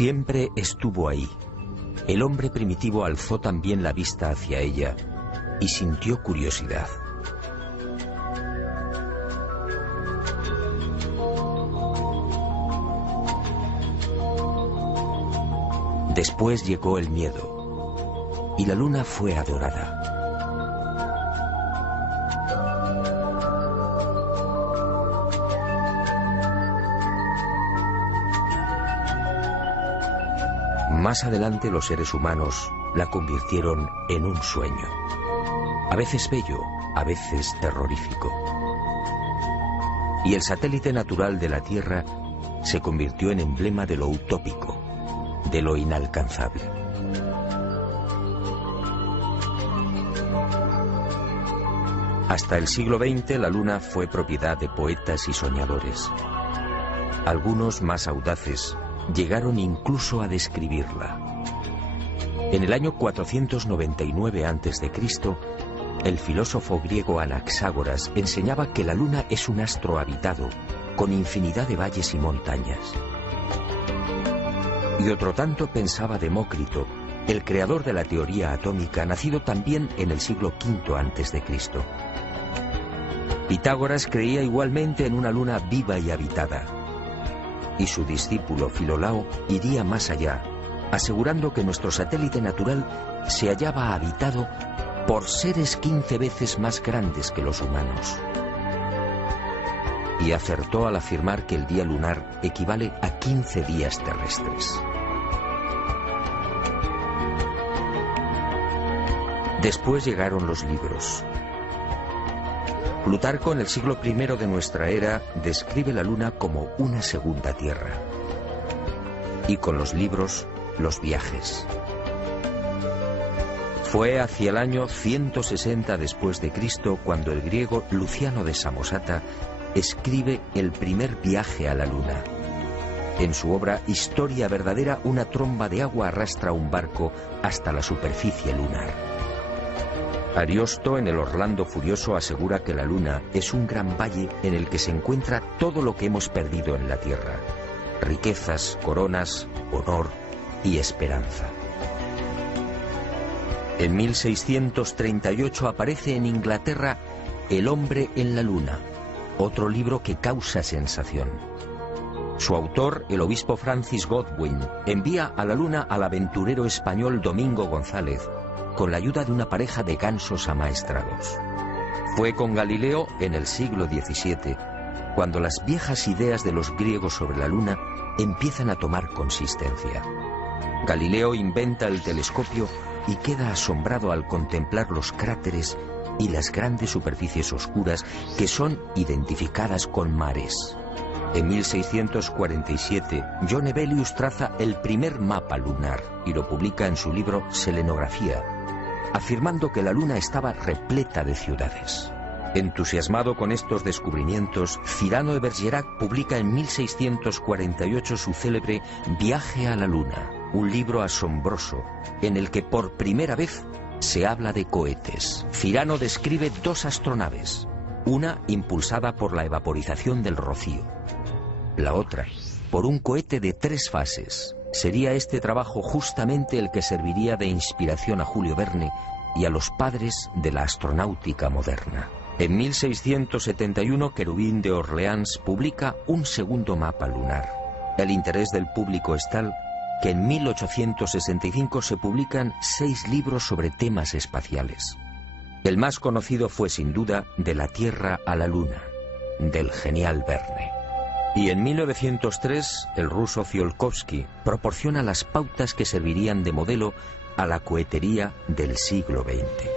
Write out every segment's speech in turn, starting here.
Siempre estuvo ahí. El hombre primitivo alzó también la vista hacia ella y sintió curiosidad. Después llegó el miedo y la luna fue adorada. Más adelante los seres humanos la convirtieron en un sueño, a veces bello, a veces terrorífico. Y el satélite natural de la Tierra se convirtió en emblema de lo utópico, de lo inalcanzable. Hasta el siglo XX la Luna fue propiedad de poetas y soñadores. Algunos más audaces llegaron incluso a describirla. En el año 499 a.C., el filósofo griego Anaxágoras enseñaba que la Luna es un astro habitado, con infinidad de valles y montañas. Y otro tanto pensaba Demócrito, el creador de la teoría atómica, nacido también en el siglo V a.C. Pitágoras creía igualmente en una luna viva y habitada. Y su discípulo Filolao iría más allá, asegurando que nuestro satélite natural se hallaba habitado por seres 15 veces más grandes que los humanos. Y acertó al afirmar que el día lunar equivale a 15 días terrestres. Después llegaron los libros. Plutarco, en el siglo I de nuestra era, describe la Luna como una segunda Tierra. Y con los libros, los viajes. Fue hacia el año 160 después de Cristo cuando el griego Luciano de Samosata escribe el primer viaje a la Luna. En su obra Historia verdadera, una tromba de agua arrastra un barco hasta la superficie lunar. Ariosto, en el Orlando Furioso, asegura que la Luna es un gran valle en el que se encuentra todo lo que hemos perdido en la Tierra: riquezas, coronas, honor y esperanza. En 1638 aparece en Inglaterra El hombre en la Luna, otro libro que causa sensación. Su autor, el obispo Francis Godwin, envía a la Luna al aventurero español Domingo González, con la ayuda de una pareja de gansos amaestrados. Fue con Galileo en el siglo XVII, cuando las viejas ideas de los griegos sobre la Luna empiezan a tomar consistencia. Galileo inventa el telescopio y queda asombrado al contemplar los cráteres y las grandes superficies oscuras que son identificadas con mares. En 1647, John Hevelius traza el primer mapa lunar y lo publica en su libro Selenografía, afirmando que la Luna estaba repleta de ciudades. Entusiasmado con estos descubrimientos, Cyrano de Bergerac publica en 1648 su célebre Viaje a la Luna, un libro asombroso en el que por primera vez se habla de cohetes. Cyrano describe dos astronaves, una impulsada por la evaporización del rocío, la otra por un cohete de 3 fases. Sería este trabajo justamente el que serviría de inspiración a Julio Verne y a los padres de la astronáutica moderna. En 1671, Querubín de Orleans publica un segundo mapa lunar. El interés del público es tal que en 1865 se publican 6 libros sobre temas espaciales. El más conocido fue sin duda De la Tierra a la Luna, del genial Verne. Y en 1903, el ruso Tsiolkovsky proporciona las pautas que servirían de modelo a la cohetería del siglo XX.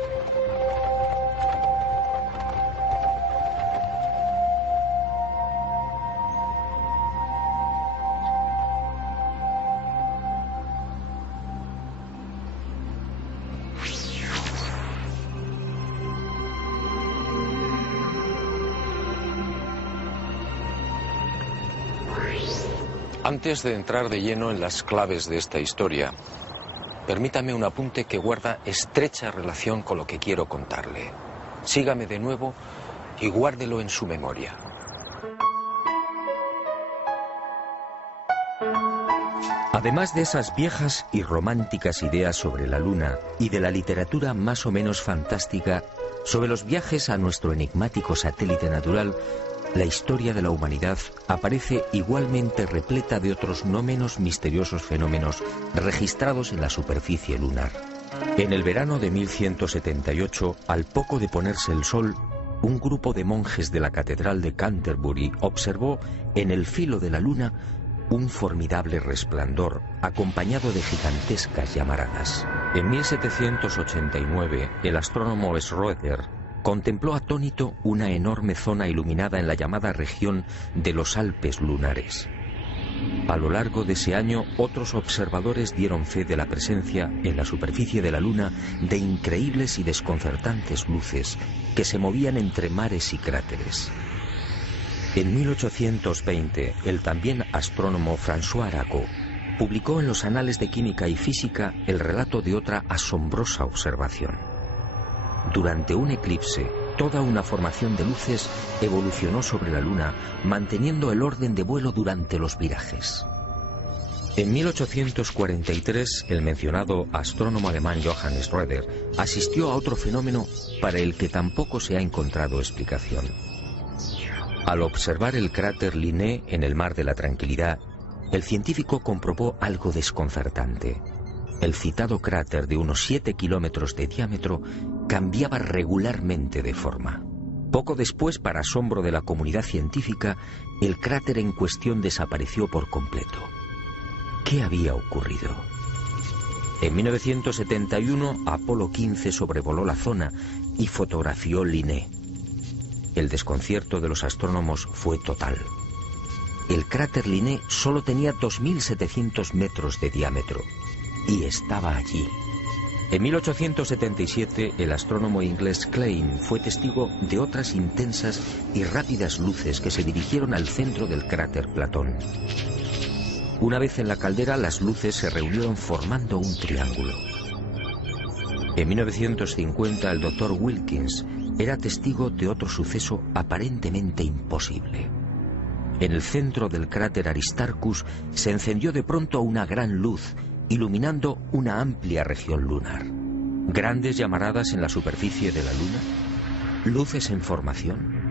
Antes de entrar de lleno en las claves de esta historia, permítame un apunte que guarda estrecha relación con lo que quiero contarle. Sígame de nuevo y guárdelo en su memoria. Además de esas viejas y románticas ideas sobre la Luna y de la literatura más o menos fantástica sobre los viajes a nuestro enigmático satélite natural, la historia de la humanidad aparece igualmente repleta de otros no menos misteriosos fenómenos registrados en la superficie lunar. En el verano de 1178, al poco de ponerse el sol, un grupo de monjes de la Catedral de Canterbury observó en el filo de la Luna un formidable resplandor, acompañado de gigantescas llamaradas. En 1789, el astrónomo Schroeder contempló atónito una enorme zona iluminada en la llamada región de los Alpes lunares. A lo largo de ese año, otros observadores dieron fe de la presencia en la superficie de la Luna de increíbles y desconcertantes luces que se movían entre mares y cráteres. En 1820, el también astrónomo François Arago publicó en los Anales de Química y Física el relato de otra asombrosa observación. Durante un eclipse, toda una formación de luces evolucionó sobre la Luna, manteniendo el orden de vuelo durante los virajes. En 1843, el mencionado astrónomo alemán Johann Schroeder asistió a otro fenómeno para el que tampoco se ha encontrado explicación. Al observar el cráter Linné en el Mar de la Tranquilidad, el científico comprobó algo desconcertante. El citado cráter de unos 7 kilómetros de diámetro cambiaba regularmente de forma. Poco después, para asombro de la comunidad científica, el cráter en cuestión desapareció por completo. ¿Qué había ocurrido? En 1971, Apolo 15 sobrevoló la zona y fotografió Linné. El desconcierto de los astrónomos fue total. El cráter Linné solo tenía 2.700 metros de diámetro y estaba allí. En 1877, el astrónomo inglés Klein fue testigo de otras intensas y rápidas luces que se dirigieron al centro del cráter Platón. Una vez en la caldera, las luces se reunieron formando un triángulo. En 1950, el Dr. Wilkins era testigo de otro suceso aparentemente imposible. En el centro del cráter Aristarchus se encendió de pronto una gran luz, iluminando una amplia región lunar. Grandes llamaradas en la superficie de la Luna, luces en formación.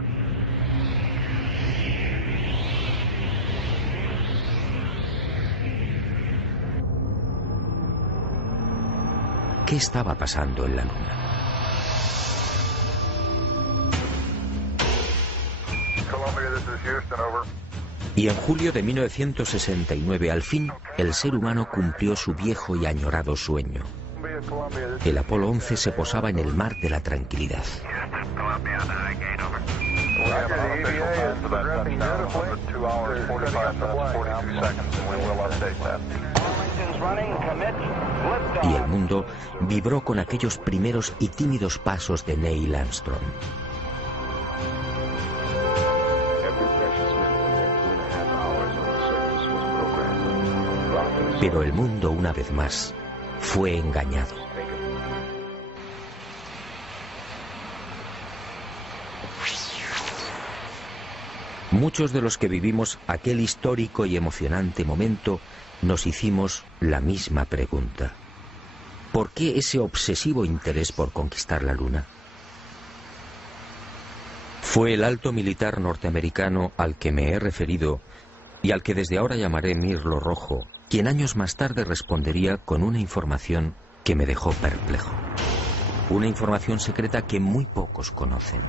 ¿Qué estaba pasando en la Luna? Y en julio de 1969, al fin, el ser humano cumplió su viejo y añorado sueño. El Apolo 11 se posaba en el Mar de la Tranquilidad. Y el mundo vibró con aquellos primeros y tímidos pasos de Neil Armstrong. Pero el mundo, una vez más, fue engañado. Muchos de los que vivimos aquel histórico y emocionante momento nos hicimos la misma pregunta. ¿Por qué ese obsesivo interés por conquistar la Luna? Fue el alto militar norteamericano al que me he referido y al que desde ahora llamaré Mirlo Rojo, quien años más tarde respondería con una información que me dejó perplejo. Una información secreta que muy pocos conocen.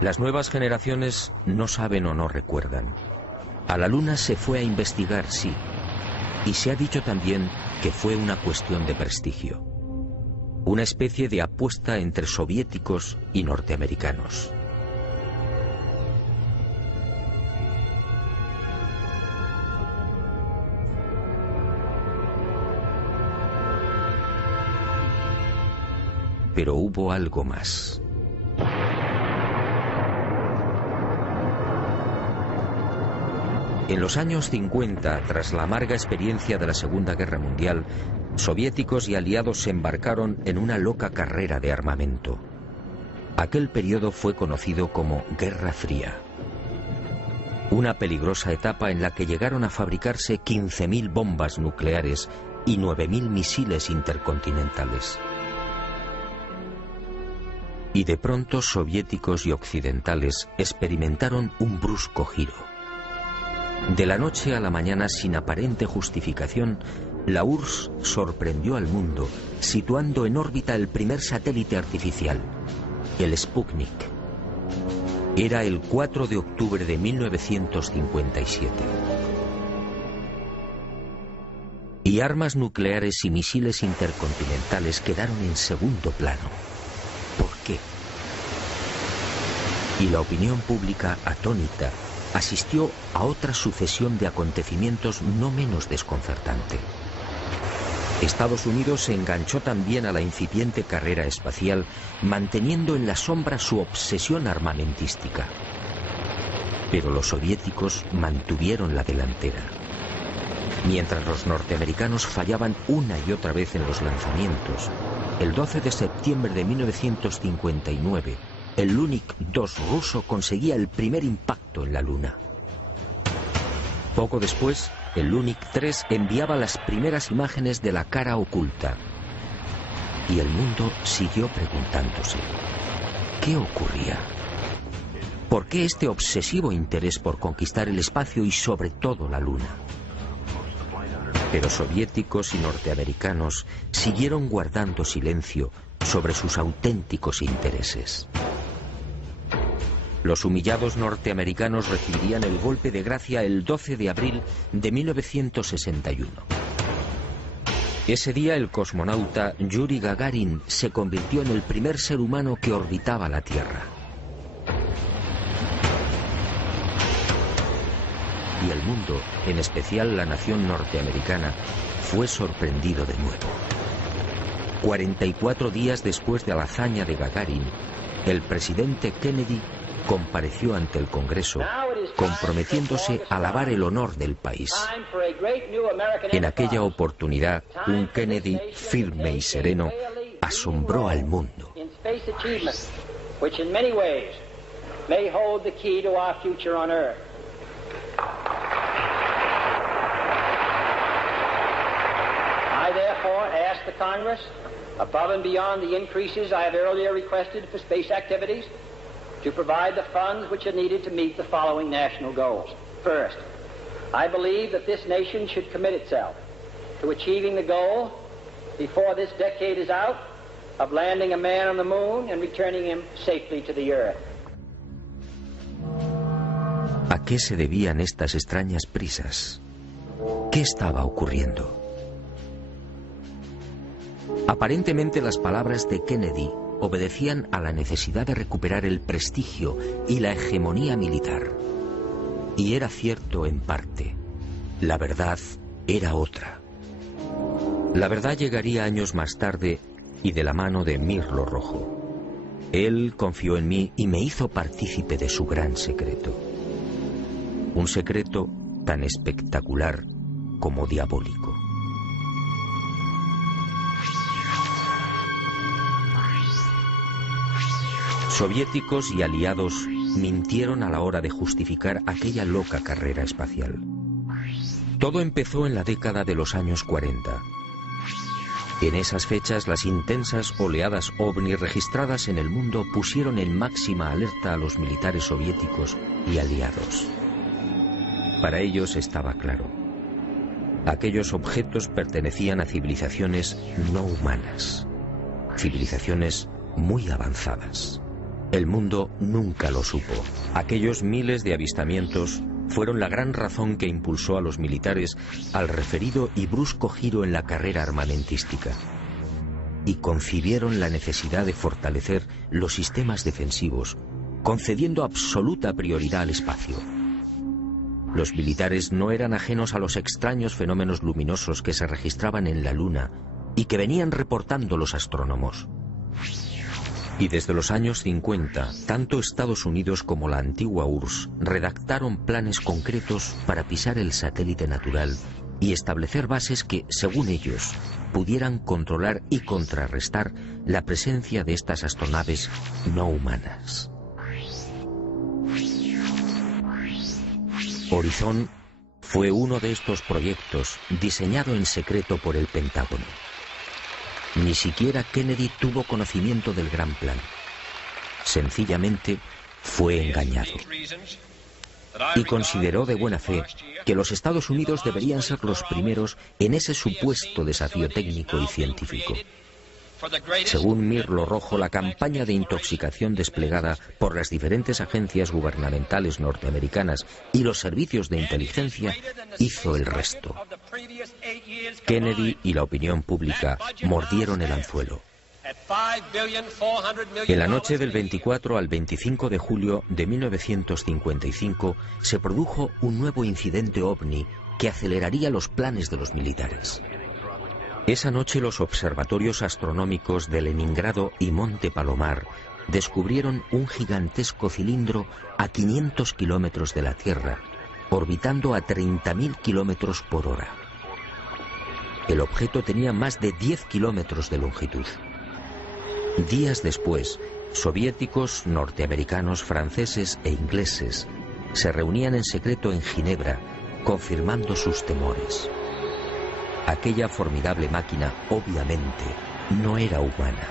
Las nuevas generaciones no saben o no recuerdan. A la Luna se fue a investigar, sí, y se ha dicho también que fue una cuestión de prestigio. Una especie de apuesta entre soviéticos y norteamericanos. Pero hubo algo más. En los años 50, tras la amarga experiencia de la Segunda Guerra Mundial, soviéticos y aliados se embarcaron en una loca carrera de armamento. Aquel periodo fue conocido como Guerra Fría. Una peligrosa etapa en la que llegaron a fabricarse 15.000 bombas nucleares y 9.000 misiles intercontinentales. Y de pronto soviéticos y occidentales experimentaron un brusco giro. De la noche a la mañana, sin aparente justificación, la URSS sorprendió al mundo, situando en órbita el primer satélite artificial, el Sputnik. Era el 4 de octubre de 1957. Y armas nucleares y misiles intercontinentales quedaron en segundo plano. ¿Por qué? Y la opinión pública, atónita, asistió a otra sucesión de acontecimientos no menos desconcertante. Estados Unidos se enganchó también a la incipiente carrera espacial, manteniendo en la sombra su obsesión armamentística. Pero los soviéticos mantuvieron la delantera. Mientras los norteamericanos fallaban una y otra vez en los lanzamientos, el 12 de septiembre de 1959, el Lunik 2 ruso conseguía el primer impacto en la Luna. Poco después, el Lunik 3 enviaba las primeras imágenes de la cara oculta. Y el mundo siguió preguntándose, ¿qué ocurría? ¿Por qué este obsesivo interés por conquistar el espacio y sobre todo la Luna? Pero soviéticos y norteamericanos siguieron guardando silencio sobre sus auténticos intereses. Los humillados norteamericanos recibirían el golpe de gracia el 12 de abril de 1961. Ese día el cosmonauta Yuri Gagarin se convirtió en el primer ser humano que orbitaba la Tierra. Y el mundo, en especial la nación norteamericana, fue sorprendido de nuevo. 44 días después de la hazaña de Gagarin, el presidente Kennedy compareció ante el Congreso, comprometiéndose a lavar el honor del país. En aquella oportunidad, un Kennedy firme y sereno asombró al mundo. I therefore ask the Congress, above and beyond the increases I have earlier requested for space activities, to provide the funds which are needed to meet the following national goals. First, I believe that this nation should commit itself to achieving the goal, before this decade is out, of landing a man on the moon and returning him safely to the Earth. ¿A qué se debían estas extrañas prisas? ¿Qué estaba ocurriendo? Aparentemente las palabras de Kennedy obedecían a la necesidad de recuperar el prestigio y la hegemonía militar. Y era cierto en parte. La verdad era otra. La verdad llegaría años más tarde y de la mano de Mirlo Rojo. Él confió en mí y me hizo partícipe de su gran secreto. Un secreto tan espectacular como diabólico. Soviéticos y aliados mintieron a la hora de justificar aquella loca carrera espacial. Todo empezó en la década de los años 40. En esas fechas, las intensas oleadas ovni registradas en el mundo pusieron en máxima alerta a los militares soviéticos y aliados. Para ellos estaba claro. Aquellos objetos pertenecían a civilizaciones no humanas. Civilizaciones muy avanzadas. El mundo nunca lo supo. Aquellos miles de avistamientos fueron la gran razón que impulsó a los militares al referido y brusco giro en la carrera armamentística. Y concibieron la necesidad de fortalecer los sistemas defensivos, concediendo absoluta prioridad al espacio. Los militares no eran ajenos a los extraños fenómenos luminosos que se registraban en la Luna y que venían reportando los astrónomos. Y desde los años 50, tanto Estados Unidos como la antigua URSS redactaron planes concretos para pisar el satélite natural y establecer bases que, según ellos, pudieran controlar y contrarrestar la presencia de estas astronaves no humanas. Horizon fue uno de estos proyectos diseñado en secreto por el Pentágono. Ni siquiera Kennedy tuvo conocimiento del gran plan. Sencillamente fue engañado. Y consideró de buena fe que los Estados Unidos deberían ser los primeros en ese supuesto desafío técnico y científico. Según Mirlo Rojo, la campaña de intoxicación desplegada por las diferentes agencias gubernamentales norteamericanas y los servicios de inteligencia hizo el resto. Kennedy y la opinión pública mordieron el anzuelo. En la noche del 24 al 25 de julio de 1955 se produjo un nuevo incidente ovni que aceleraría los planes de los militares. Esa noche los observatorios astronómicos de Leningrado y Monte Palomar descubrieron un gigantesco cilindro a 500 kilómetros de la Tierra, orbitando a 30.000 kilómetros por hora. El objeto tenía más de 10 kilómetros de longitud. Días después, soviéticos, norteamericanos, franceses e ingleses se reunían en secreto en Ginebra, confirmando sus temores. Aquella formidable máquina, obviamente, no era humana.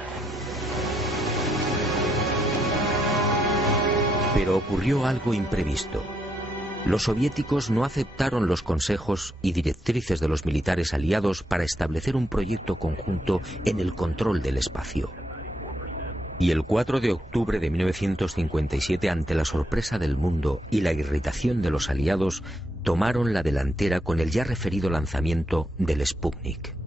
Pero ocurrió algo imprevisto. Los soviéticos no aceptaron los consejos y directrices de los militares aliados para establecer un proyecto conjunto en el control del espacio. Y el 4 de octubre de 1957, ante la sorpresa del mundo y la irritación de los aliados, tomaron la delantera con el ya referido lanzamiento del Sputnik.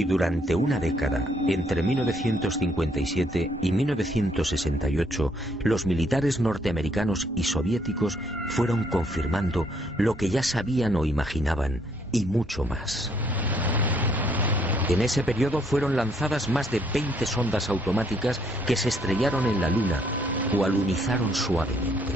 Y durante una década, entre 1957 y 1968, los militares norteamericanos y soviéticos fueron confirmando lo que ya sabían o imaginaban, y mucho más. En ese periodo fueron lanzadas más de 20 sondas automáticas que se estrellaron en la Luna o alunizaron suavemente.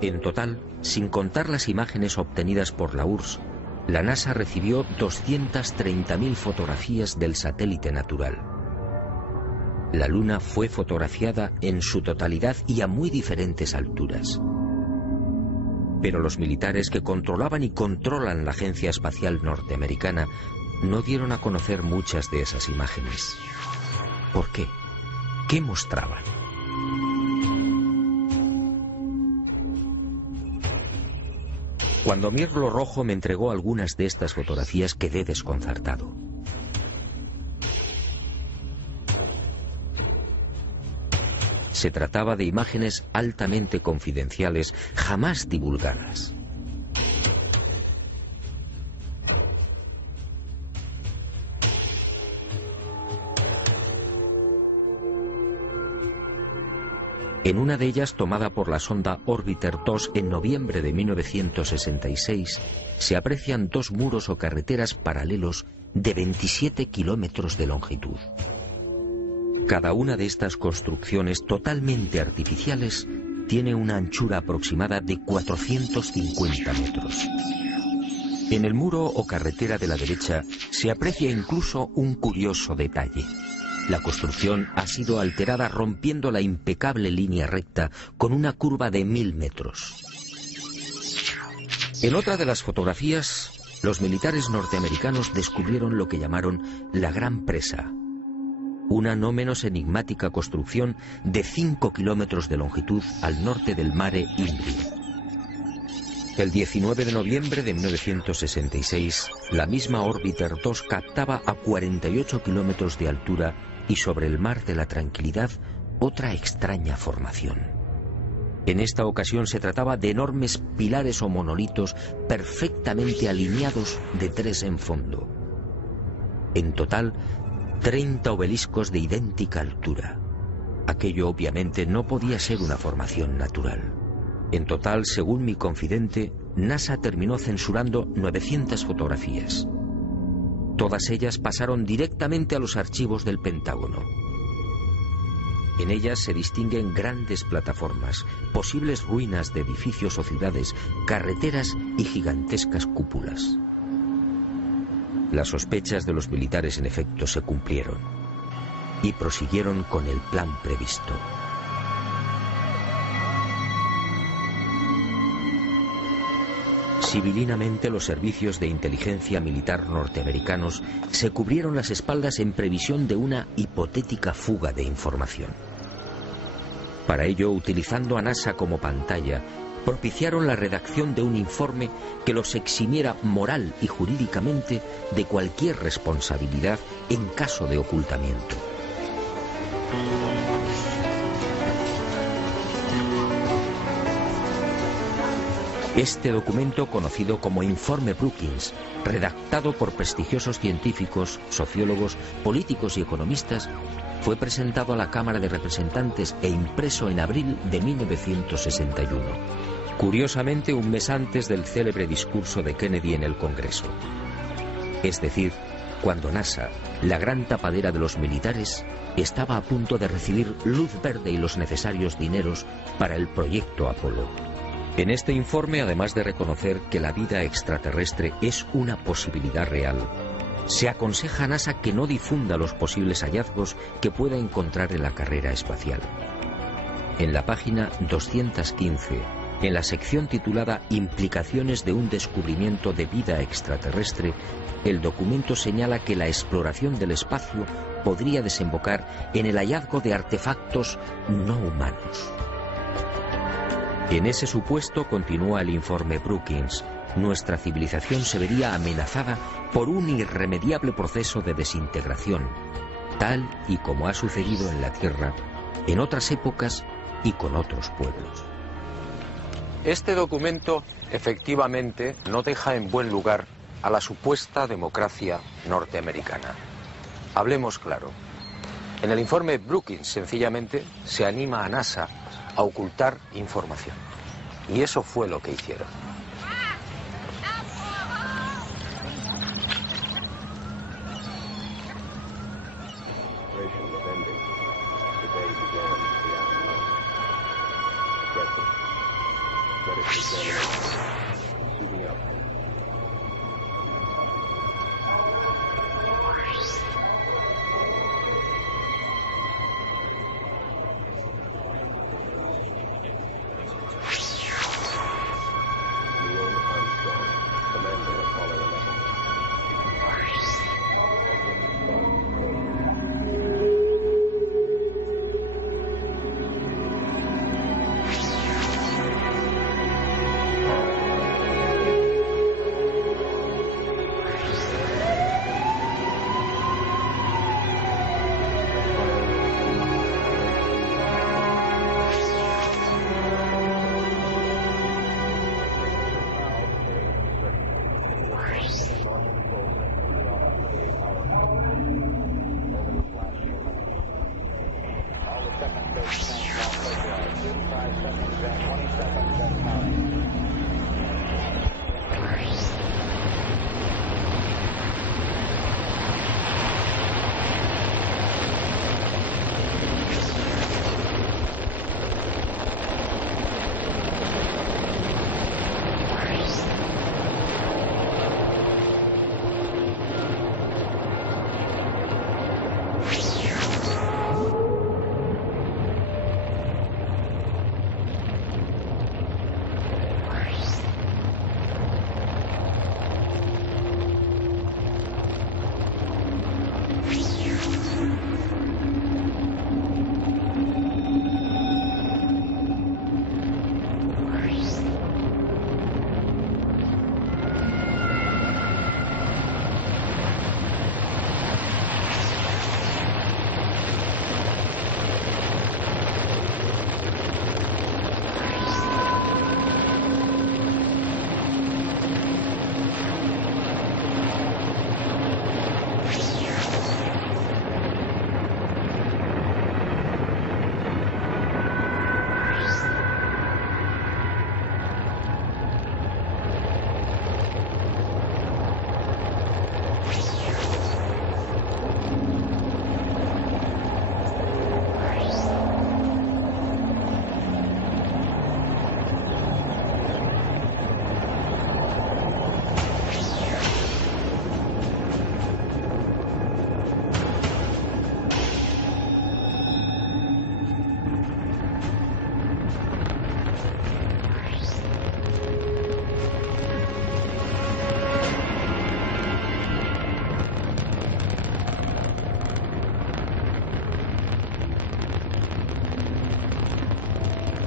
En total, sin contar las imágenes obtenidas por la URSS, la NASA recibió 230.000 fotografías del satélite natural. La Luna fue fotografiada en su totalidad y a muy diferentes alturas. Pero los militares que controlaban y controlan la Agencia Espacial Norteamericana no dieron a conocer muchas de esas imágenes. ¿Por qué? ¿Qué mostraban? Cuando Mirlo Rojo me entregó algunas de estas fotografías, quedé desconcertado. Se trataba de imágenes altamente confidenciales, jamás divulgadas. En una de ellas, tomada por la sonda Orbiter 2 en noviembre de 1966, se aprecian dos muros o carreteras paralelos de 27 kilómetros de longitud. Cada una de estas construcciones totalmente artificiales tiene una anchura aproximada de 450 metros. En el muro o carretera de la derecha se aprecia incluso un curioso detalle. La construcción ha sido alterada rompiendo la impecable línea recta con una curva de 1000 metros. En otra de las fotografías, los militares norteamericanos descubrieron lo que llamaron la Gran Presa, una no menos enigmática construcción de 5 kilómetros de longitud al norte del Mare Imbrium. El 19 de noviembre de 1966, la misma Orbiter 2 captaba a 48 kilómetros de altura y sobre el mar de la Tranquilidad otra extraña formación. En esta ocasión se trataba de enormes pilares o monolitos perfectamente alineados de 3 en fondo. En total, 30 obeliscos de idéntica altura. Aquello obviamente no podía ser una formación natural. En total, según mi confidente, NASA terminó censurando 900 fotografías. Todas ellas pasaron directamente a los archivos del Pentágono. En ellas se distinguen grandes plataformas, posibles ruinas de edificios o ciudades, carreteras y gigantescas cúpulas. Las sospechas de los militares en efecto se cumplieron y prosiguieron con el plan previsto. Civilinamente, los servicios de inteligencia militar norteamericanos se cubrieron las espaldas en previsión de una hipotética fuga de información. Para ello, utilizando a NASA como pantalla, propiciaron la redacción de un informe que los eximiera moral y jurídicamente de cualquier responsabilidad en caso de ocultamiento. Este documento, conocido como Informe Brookings, redactado por prestigiosos científicos, sociólogos, políticos y economistas, fue presentado a la Cámara de Representantes e impreso en abril de 1961. Curiosamente, un mes antes del célebre discurso de Kennedy en el Congreso. Es decir, cuando NASA, la gran tapadera de los militares, estaba a punto de recibir luz verde y los necesarios dineros para el proyecto Apolo. En este informe, además de reconocer que la vida extraterrestre es una posibilidad real, se aconseja a NASA que no difunda los posibles hallazgos que pueda encontrar en la carrera espacial. En la página 215, en la sección titulada Implicaciones de un descubrimiento de vida extraterrestre, el documento señala que la exploración del espacio podría desembocar en el hallazgo de artefactos no humanos. En ese supuesto, continúa el informe Brookings, nuestra civilización se vería amenazada por un irremediable proceso de desintegración, tal y como ha sucedido en la Tierra, en otras épocas y con otros pueblos. Este documento, efectivamente, no deja en buen lugar a la supuesta democracia norteamericana. Hablemos claro. En el informe Brookings, sencillamente, se anima a NASA a ocultar información. Y eso fue lo que hicieron.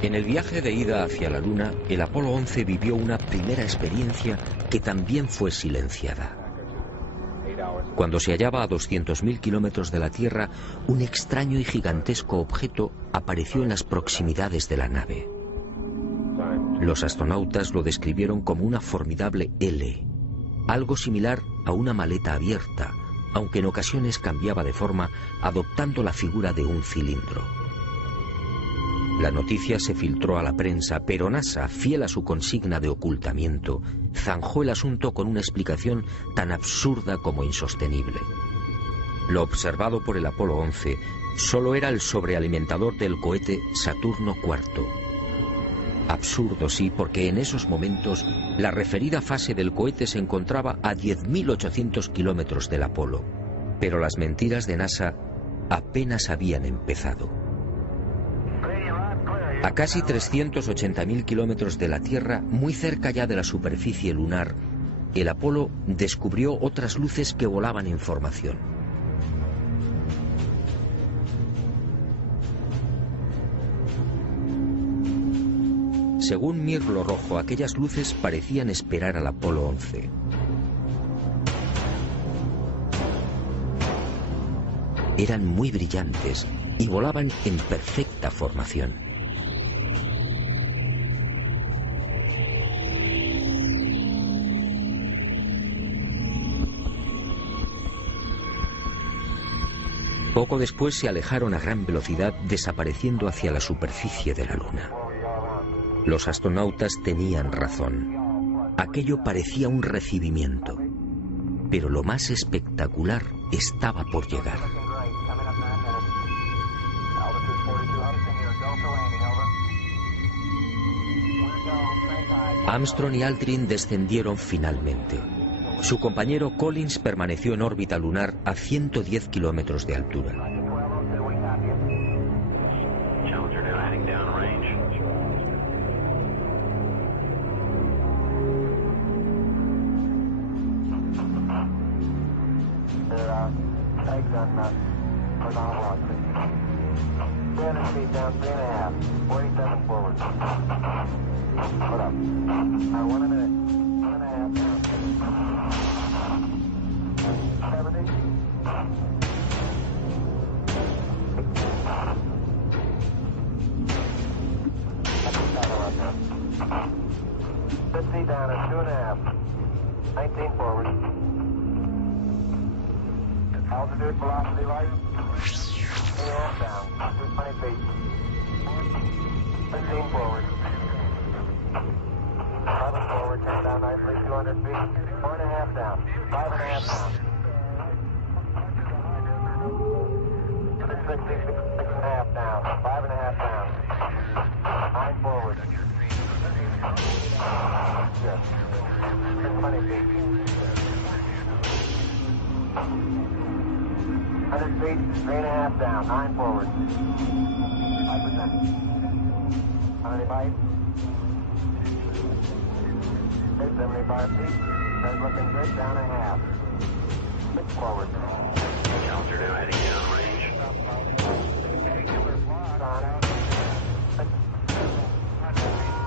En el viaje de ida hacia la Luna, el Apolo 11 vivió una primera experiencia que también fue silenciada. Cuando se hallaba a 200.000 kilómetros de la Tierra, un extraño y gigantesco objeto apareció en las proximidades de la nave. Los astronautas lo describieron como una formidable L, algo similar a una maleta abierta, aunque en ocasiones cambiaba de forma, adoptando la figura de un cilindro. La noticia se filtró a la prensa, pero NASA, fiel a su consigna de ocultamiento, zanjó el asunto con una explicación tan absurda como insostenible. Lo observado por el Apolo 11 solo era el sobrealimentador del cohete Saturno IV. Absurdo, sí, porque en esos momentos la referida fase del cohete se encontraba a 10.800 kilómetros del Apolo. Pero las mentiras de NASA apenas habían empezado. A casi 380.000 kilómetros de la Tierra, muy cerca ya de la superficie lunar, el Apolo descubrió otras luces que volaban en formación. Según Mirlo Rojo, aquellas luces parecían esperar al Apolo 11. Eran muy brillantes y volaban en perfecta formación. Poco después se alejaron a gran velocidad, desapareciendo hacia la superficie de la Luna. Los astronautas tenían razón. Aquello parecía un recibimiento. Pero lo más espectacular estaba por llegar. Armstrong y Aldrin descendieron finalmente. Su compañero Collins permaneció en órbita lunar a 110 kilómetros de altura.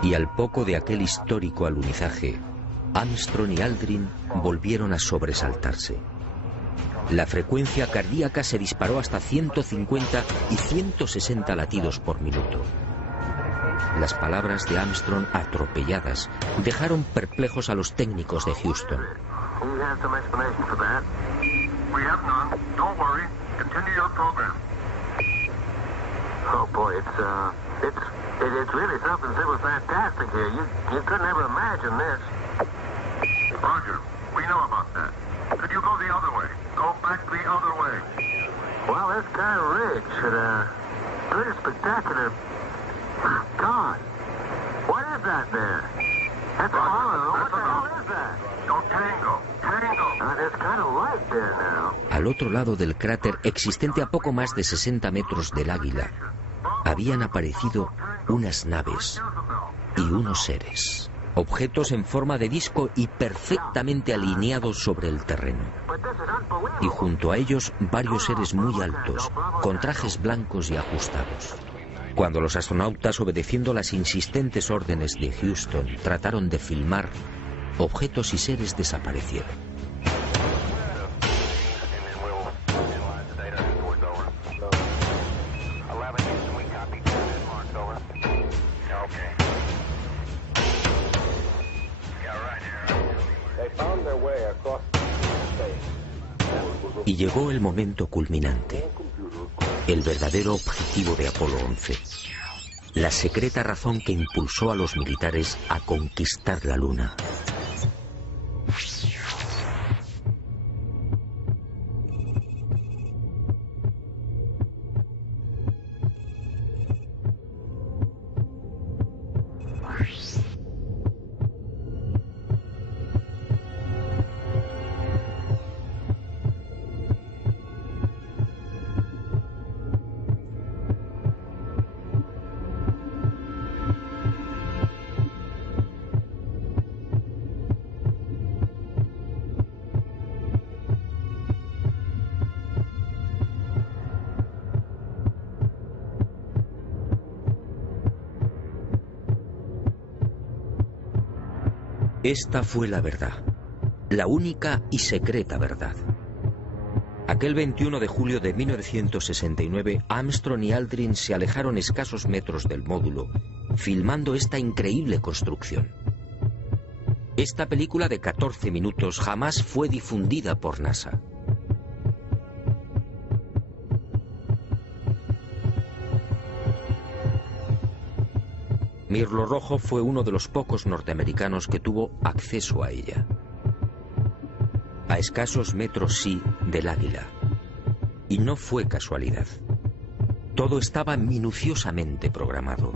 Y al poco de aquel histórico alunizaje, Armstrong y Aldrin volvieron a sobresaltarse. La frecuencia cardíaca se disparó hasta 150 y 160 latidos por minuto. Las palabras de Armstrong, atropelladas, dejaron perplejos a los técnicos de Houston. It's really something that was fantastic here. You couldn't ever imagine this. Roger, we know about that. Could you go the other way? Go back the other way. Well, that's kind of rich and pretty spectacular. God, what is that there? That's Apollo. What the hell is that? Go Tango. Tango. There's kind of light there now. Al otro lado del cráter, existente a poco más de 60 metros del Águila, habían aparecido unas naves y unos seres, objetos en forma de disco y perfectamente alineados sobre el terreno. Y junto a ellos varios seres muy altos, con trajes blancos y ajustados. Cuando los astronautas, obedeciendo las insistentes órdenes de Houston, trataron de filmar, objetos y seres desaparecieron. Y llegó el momento culminante, el verdadero objetivo de Apolo 11, la secreta razón que impulsó a los militares a conquistar la Luna. Esta fue la verdad, la única y secreta verdad. Aquel 21 de julio de 1969, Armstrong y Aldrin se alejaron escasos metros del módulo, filmando esta increíble construcción. Esta película de 14 minutos jamás fue difundida por NASA. Mirlo Rojo fue uno de los pocos norteamericanos que tuvo acceso a ella. A escasos metros, sí, del Águila. Y no fue casualidad. Todo estaba minuciosamente programado.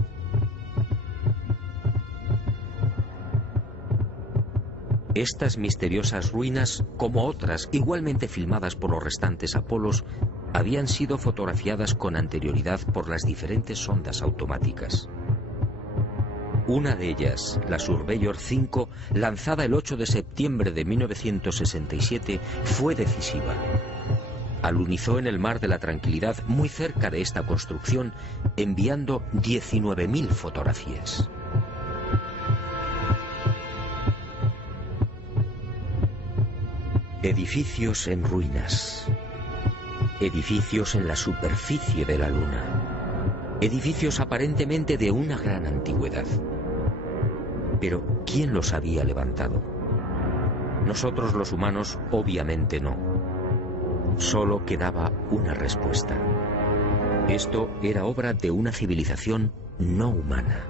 Estas misteriosas ruinas, como otras igualmente filmadas por los restantes Apolos, habían sido fotografiadas con anterioridad por las diferentes sondas automáticas. Una de ellas, la Surveyor 5, lanzada el 8 de septiembre de 1967, fue decisiva. Alunizó en el Mar de la Tranquilidad muy cerca de esta construcción, enviando 19.000 fotografías. Edificios en ruinas. Edificios en la superficie de la Luna. Edificios aparentemente de una gran antigüedad. Pero, ¿quién los había levantado? Nosotros los humanos, obviamente no. Solo quedaba una respuesta. Esto era obra de una civilización no humana.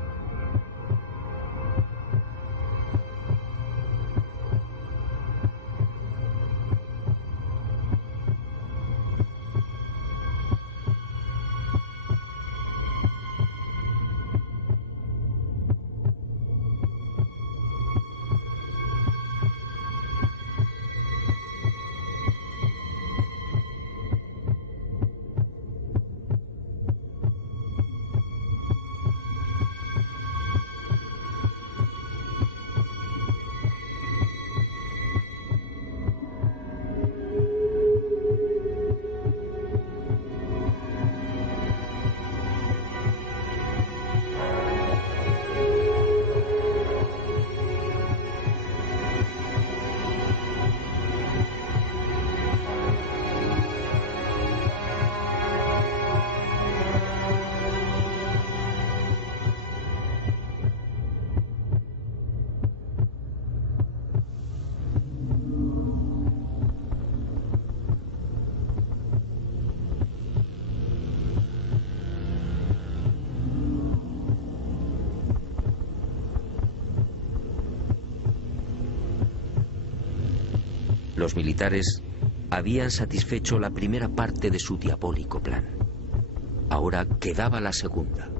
Los militares habían satisfecho la primera parte de su diabólico plan. Ahora quedaba la segunda.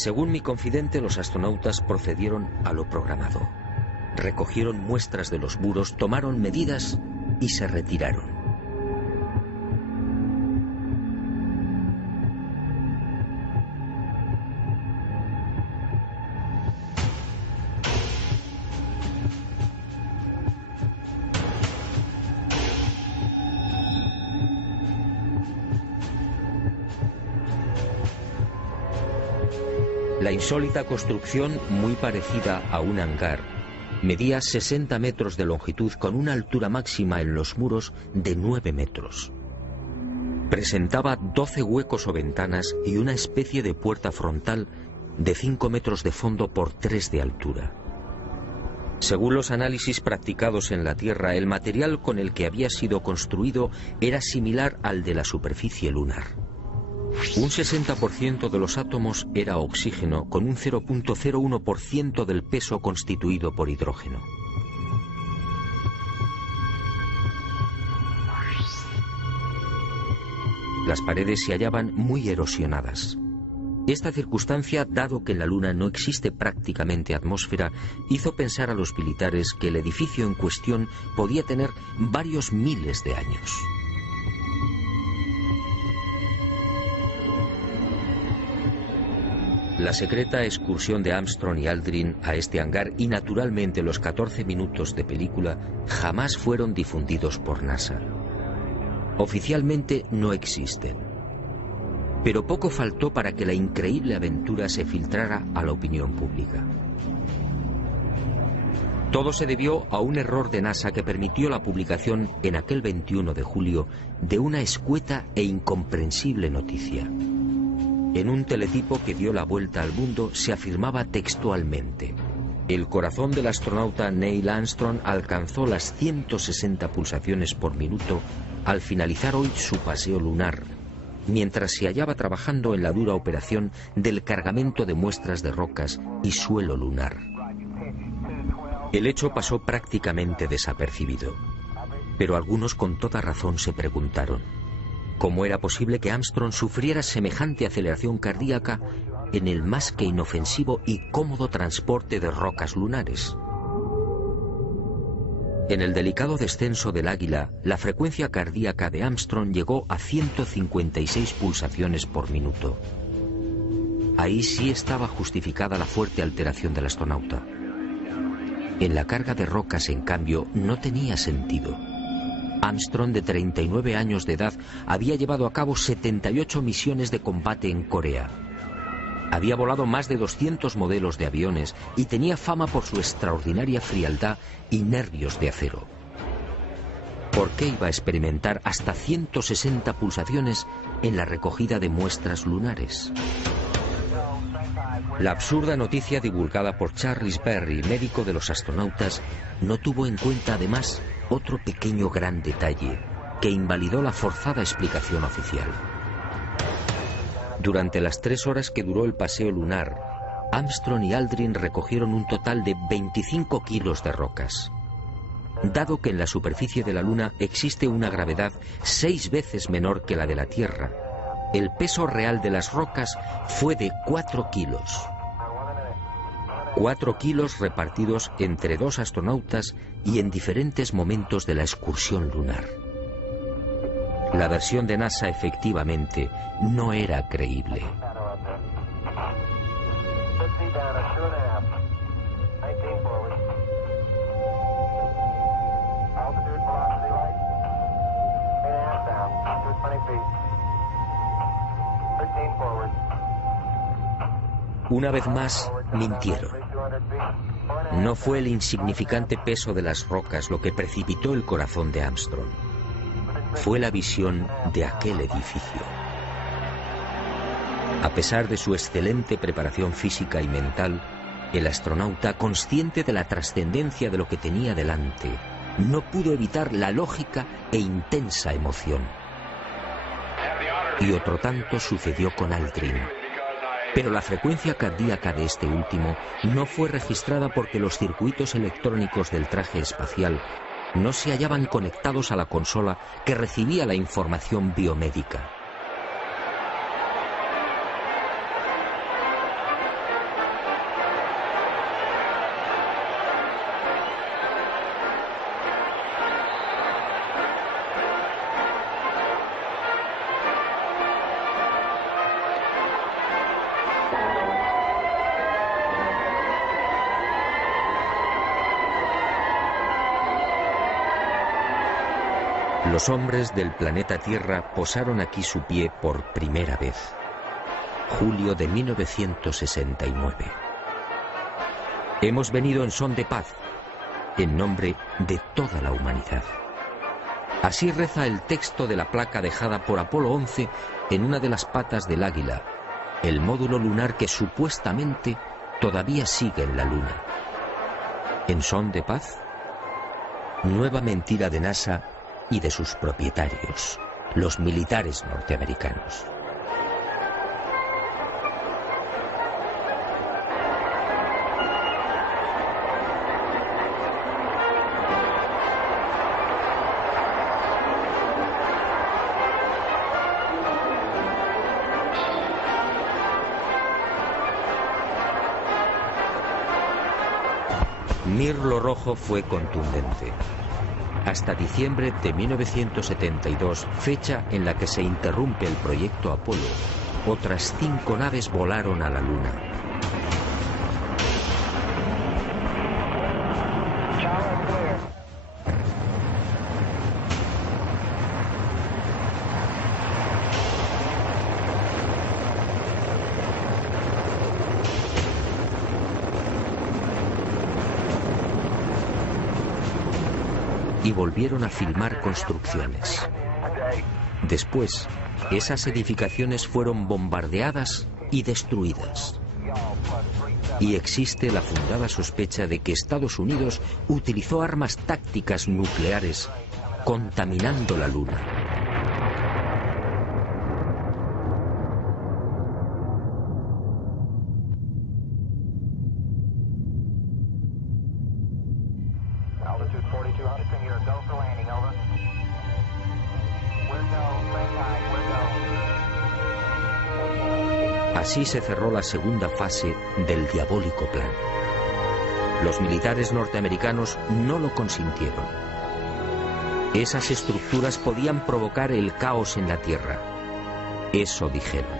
Según mi confidente, los astronautas procedieron a lo programado. Recogieron muestras de los muros, tomaron medidas y se retiraron. La insólita construcción, muy parecida a un hangar, medía 60 metros de longitud con una altura máxima en los muros de 9 metros. Presentaba 12 huecos o ventanas y una especie de puerta frontal de 5 metros de fondo por 3 de altura. Según los análisis practicados en la Tierra, el material con el que había sido construido era similar al de la superficie lunar. Un 60% de los átomos era oxígeno, con un 0.01% del peso constituido por hidrógeno. Las paredes se hallaban muy erosionadas. Esta circunstancia, dado que en la Luna no existe prácticamente atmósfera, hizo pensar a los militares que el edificio en cuestión podía tener varios miles de años. La secreta excursión de Armstrong y Aldrin a este hangar y naturalmente los 14 minutos de película jamás fueron difundidos por NASA. Oficialmente no existen. Pero poco faltó para que la increíble aventura se filtrara a la opinión pública. Todo se debió a un error de NASA que permitió la publicación en aquel 21 de julio de una escueta e incomprensible noticia. En un teletipo que dio la vuelta al mundo se afirmaba textualmente: el corazón del astronauta Neil Armstrong alcanzó las 160 pulsaciones por minuto al finalizar hoy su paseo lunar, mientras se hallaba trabajando en la dura operación del cargamento de muestras de rocas y suelo lunar. El hecho pasó prácticamente desapercibido, pero algunos con toda razón se preguntaron ¿cómo era posible que Armstrong sufriera semejante aceleración cardíaca en el más que inofensivo y cómodo transporte de rocas lunares? En el delicado descenso del Águila, la frecuencia cardíaca de Armstrong llegó a 156 pulsaciones por minuto. Ahí sí estaba justificada la fuerte alteración del astronauta. En la carga de rocas, en cambio, no tenía sentido. Armstrong, de 39 años de edad, había llevado a cabo 78 misiones de combate en Corea. Había volado más de 200 modelos de aviones y tenía fama por su extraordinaria frialdad y nervios de acero. ¿Por qué iba a experimentar hasta 160 pulsaciones en la recogida de muestras lunares? La absurda noticia divulgada por Charles Berry, médico de los astronautas, no tuvo en cuenta además otro pequeño gran detalle que invalidó la forzada explicación oficial. Durante las 3 horas que duró el paseo lunar, Armstrong y Aldrin recogieron un total de 25 kilos de rocas. Dado que en la superficie de la Luna existe una gravedad 6 veces menor que la de la Tierra, el peso real de las rocas fue de 4 kilos. 4 kilos repartidos entre 2 astronautas y en diferentes momentos de la excursión lunar. La versión de NASA efectivamente no era creíble. Una vez más, mintieron. No fue el insignificante peso de las rocas lo que precipitó el corazón de Armstrong. Fue la visión de aquel edificio. A pesar de su excelente preparación física y mental, el astronauta, consciente de la trascendencia de lo que tenía delante, no pudo evitar la lógica e intensa emoción. Y otro tanto sucedió con Aldrin. Pero la frecuencia cardíaca de este último no fue registrada porque los circuitos electrónicos del traje espacial no se hallaban conectados a la consola que recibía la información biomédica. Los hombres del planeta Tierra posaron aquí su pie por primera vez. Julio de 1969. Hemos venido en son de paz, en nombre de toda la humanidad. Así reza el texto de la placa dejada por Apolo 11 en una de las patas del Águila, el módulo lunar que supuestamente todavía sigue en la Luna. ¿En son de paz? Nueva mentira de NASA y de sus propietarios, los militares norteamericanos. Mirlo Rojo fue contundente. Hasta diciembre de 1972, fecha en la que se interrumpe el proyecto Apolo, otras 5 naves volaron a la Luna. Y volvieron a filmar construcciones. Después, esas edificaciones fueron bombardeadas y destruidas. Y existe la fundada sospecha de que Estados Unidos utilizó armas tácticas nucleares contaminando la Luna. Así se cerró la segunda fase del diabólico plan. Los militares norteamericanos no lo consintieron. Esas estructuras podían provocar el caos en la Tierra. Eso dijeron.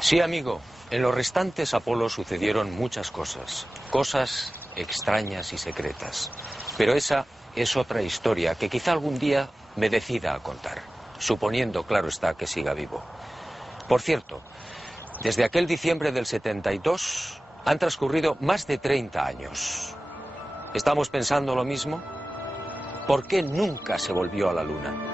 Sí, amigo. En los restantes Apolo sucedieron muchas cosas. Cosas extrañas y secretas. Pero esa es otra historia que quizá algún día me decida a contar. Suponiendo, claro está, que siga vivo. Por cierto, desde aquel diciembre del 72 han transcurrido más de 30 años. ¿Estamos pensando lo mismo? ¿Por qué nunca se volvió a la Luna?